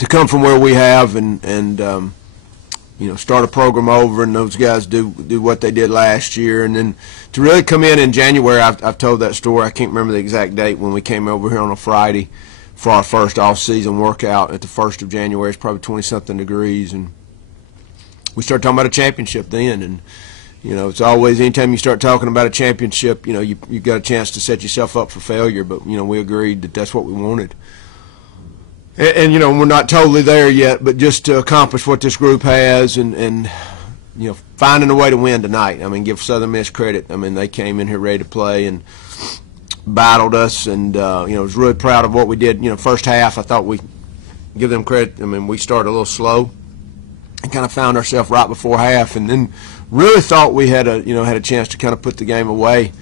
to come from where we have and start a program over, and those guys do what they did last year, and then to really come in January. I've told that story. I can't remember the exact date when we came over here on a Friday for our first off-season workout at the 1st of January. It's probably 20-something degrees, and we started talking about a championship then. And it's always, anytime you start talking about a championship, you've got a chance to set yourself up for failure. But we agreed that that's what we wanted. And we're not totally there yet, but just to accomplish what this group has and finding a way to win tonight. I mean, give Southern Miss credit. I mean, they came in here ready to play and battled us, and was really proud of what we did. First half, I thought we give them credit. I mean, we started a little slow and kind of found ourselves right before half, and then really thought we had a chance to kind of put the game away.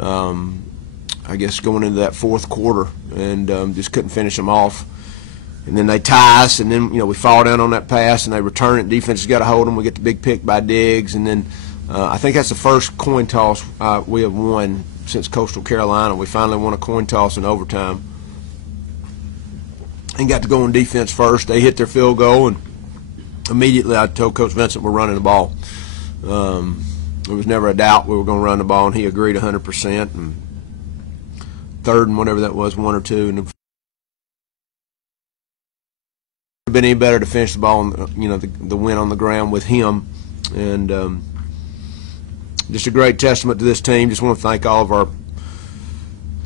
I guess going into that fourth quarter, and just couldn't finish them off. And then they tie us, and then we fall down on that pass, and they return it. Defense has got to hold them. We get the big pick by Diggs, and then I think that's the first coin toss we have won since Coastal Carolina. We finally won a coin toss in overtime, and got to go on defense first. They hit their field goal, and immediately I told Coach Vincent we're running the ball. There was never a doubt we were going to run the ball, and he agreed 100%. And third and whatever that was, 1 or 2, and been any better to finish the ball on the win on the ground with him, and just a great testament to this team. Just want to thank all of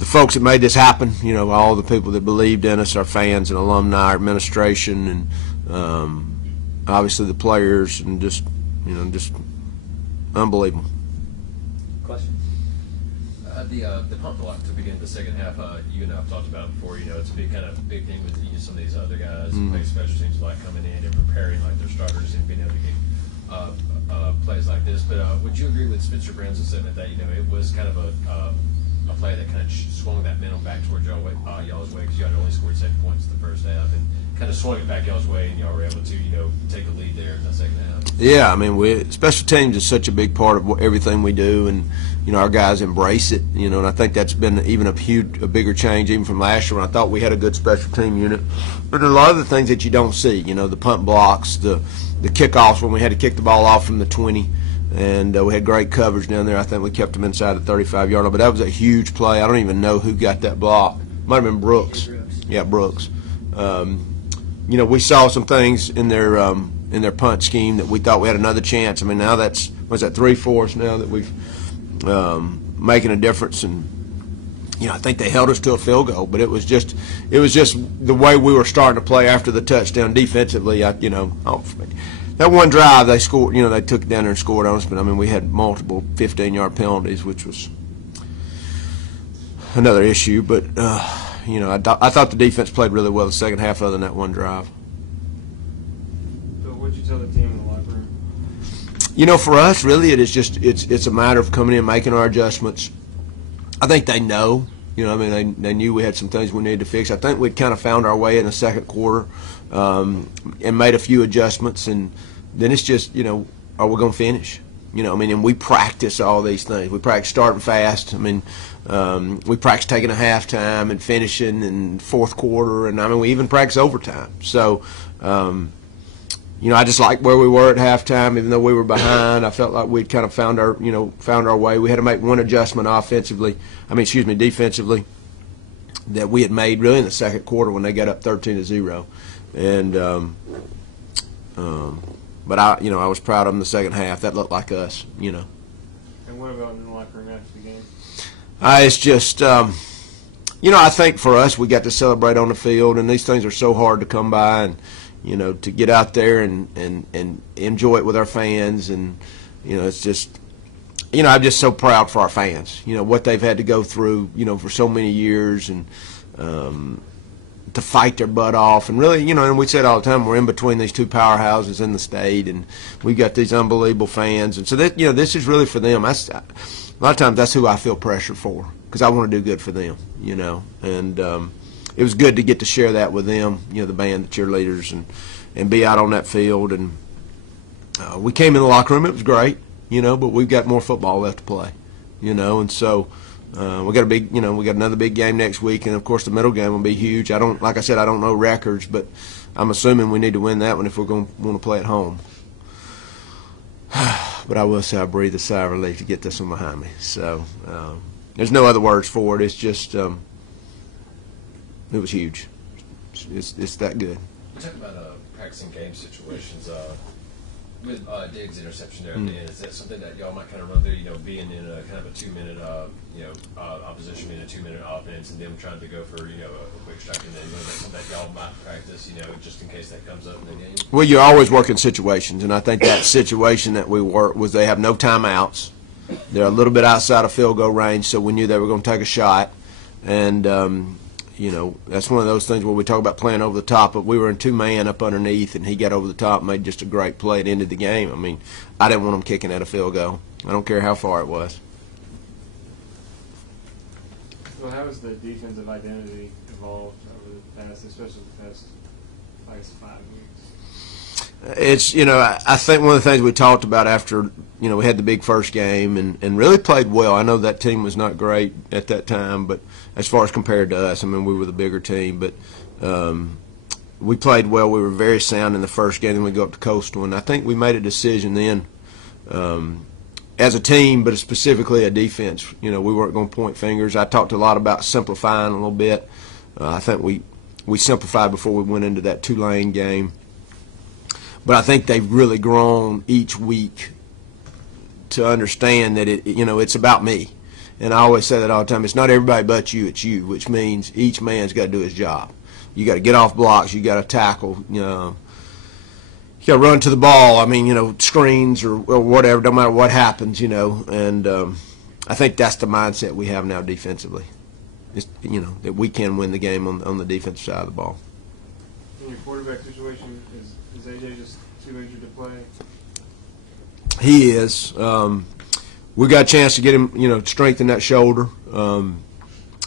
the folks that made this happen, all the people that believed in us, our fans and alumni, our administration, and obviously the players, and just unbelievable. Question. The punt block to begin the second half, you and I have talked about before. It's a big thing with some of these other guys who play special teams, like coming in and preparing like their starters and being able to get plays like this. But would you agree with Spencer Brown's assessment that it was kind of a play that kind of swung that momentum back towards y'all's way, because y'all had only scored 7 points in the first half, and kind of swung it back y'all's way, and y'all were able to take the lead there in the second half? Yeah, I mean, special teams is such a big part of everything we do, and our guys embrace it. And I think that's been even a bigger change even from last year when I thought we had a good special team unit. But there are a lot of the things that you don't see. The punt blocks, the kickoffs when we had to kick the ball off from the 20. And we had great coverage down there. I think we kept them inside the 35-yard line. But that was a huge play. I don't even know who got that block. Might have been Brooks. Yeah, Brooks. We saw some things in their punt scheme that we thought we had another chance. I mean, now that's 3/4 now that we've making a difference. And I think they held us to a field goal. But it was just the way we were starting to play after the touchdown defensively. That one drive they scored, they took it down there and scored on us, but I mean we had multiple 15-yard penalties, which was another issue. But I thought the defense played really well the second half, other than that one drive. So what'd you tell the team in the locker room? For us, really, it's a matter of coming in, making our adjustments. I think they know. They knew we had some things we needed to fix. I think we'd kind of found our way in the second quarter and made a few adjustments, and then it's just, are we going to finish? And we practice all these things. We practice starting fast. We practice taking a halftime and finishing in fourth quarter, and we even practice overtime. So, I just like where we were at halftime, even though we were behind. I felt like we'd kind of found our way. We had to make one adjustment defensively, that we had made really in the second quarter when they got up 13-0, and but I was proud of them in the second half. That looked like us, And what about in the locker room after the game? It's just I think for us we got to celebrate on the field, and these things are so hard to come by, and to get out there and enjoy it with our fans, and it's just I'm just so proud for our fans. What they've had to go through for so many years, and to fight their butt off, and really and we said all the time we're in between these two powerhouses in the state, and we've got these unbelievable fans, and so that this is really for them. A lot of times that's who I feel pressure for, because I want to do good for them, and it was good to get to share that with them, the band, the cheerleaders, and be out on that field. And we came in the locker room, it was great, but we've got more football left to play, and so we got we got another big game next week, and of course the middle game will be huge. Like I said, I don't know records, but I'm assuming we need to win that one if we're going to want to play at home. But I will say I breathed a sigh of relief to get this one behind me. So there's no other words for it. It's just it was huge. It's that good. You talk about practicing game situations with Diggs' interception there at the end. Is that something that y'all might kind of run through? Being in a kind of a 2-minute opposition, being a 2-minute offense, and them trying to go for a quick strike, and then that's something that y'all might practice, just in case that comes up in the game. Well, you're always working situations, and I think that situation that we worked was they have no timeouts. They're a little bit outside of field goal range, so we knew they were going to take a shot, and that's one of those things where we talk about playing over the top, but we were in 2-man up underneath, and he got over the top and made just a great play and ended the game. I mean, I didn't want him kicking at a field goal. I don't care how far it was. Well, how has the defensive identity evolved over the past, especially the past, I guess, 5 weeks? It's, I think one of the things we talked about after, we had the big first game and really played well. I know that team was not great at that time, but as far as compared to us, I mean, we were the bigger team, but we played well. We were very sound in the first game, and we go up to Coastal, and I think we made a decision then as a team, but specifically a defense. We weren't going to point fingers. I talked a lot about simplifying a little bit. I think we simplified before we went into that Tulane game. But I think they've really grown each week to understand that it's about me. And I always say that all the time. It's not everybody but you, it's you, which means each man's got to do his job. You got to get off blocks, you got to tackle, you got to run to the ball. I mean, screens or whatever, no matter what happens, and I think that's the mindset we have now defensively. It's, that we can win the game on the defensive side of the ball. In your quarterback situation, is AJ just too injured to play? He is. We got a chance to get him, strengthen that shoulder.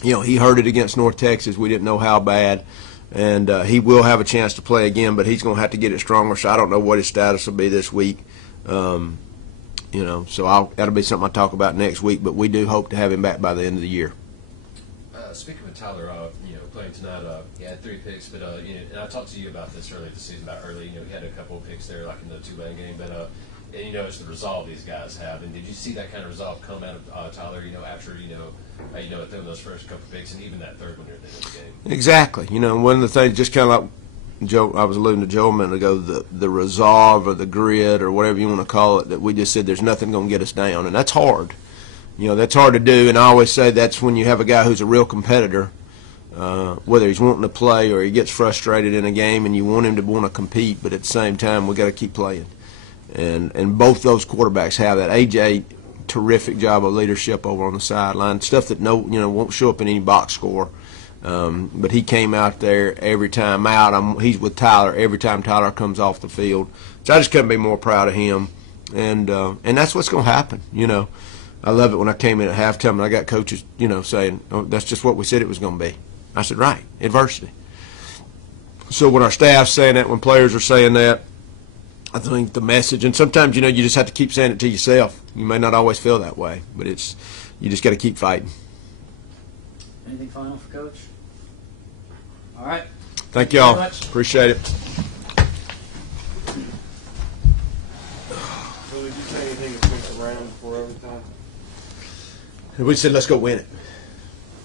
He hurt it against North Texas. We didn't know how bad. And he will have a chance to play again, but he's going to have to get it stronger. So I don't know what his status will be this week. So that'll be something I'll talk about next week. But we do hope to have him back by the end of the year. Speaking of Tyler, playing tonight, he had 3 picks, but and I talked to you about this earlier this season. He had a couple of picks there, like in the Tulane game, but and it's the resolve these guys have. And did you see that kind of resolve come out of Tyler? After throwing those first couple of picks, and even that third one near the end of the game. Exactly. One of the things, just kind of like Joe, I was alluding to Joe a minute ago, the resolve or the grit or whatever you want to call it, that we just said there's nothing going to get us down, and that's hard. That's hard to do, and I always say that's when you have a guy who's a real competitor, whether he's wanting to play or he gets frustrated in a game and you want him to want to compete, but at the same time we got to keep playing. And both those quarterbacks have that. AJ, terrific job of leadership over on the sideline, stuff that won't show up in any box score. But he came out there every time out. He's with Tyler every time Tyler comes off the field. So I just couldn't be more proud of him. And that's what's going to happen. I love it when I came in at halftime and I got coaches, saying, "Oh, that's just what we said it was going to be." I said, "Right, adversity." So when our staff's saying that, when players are saying that, I think the message, and sometimes you just have to keep saying it to yourself. You may not always feel that way, but you just got to keep fighting. Anything final for Coach? All right. Thank y'all. Appreciate it. So did you say anything that went around before overtime? We said, let's go win it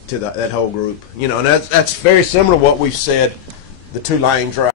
to that whole group. And that's very similar to what we've said the Tulane drive.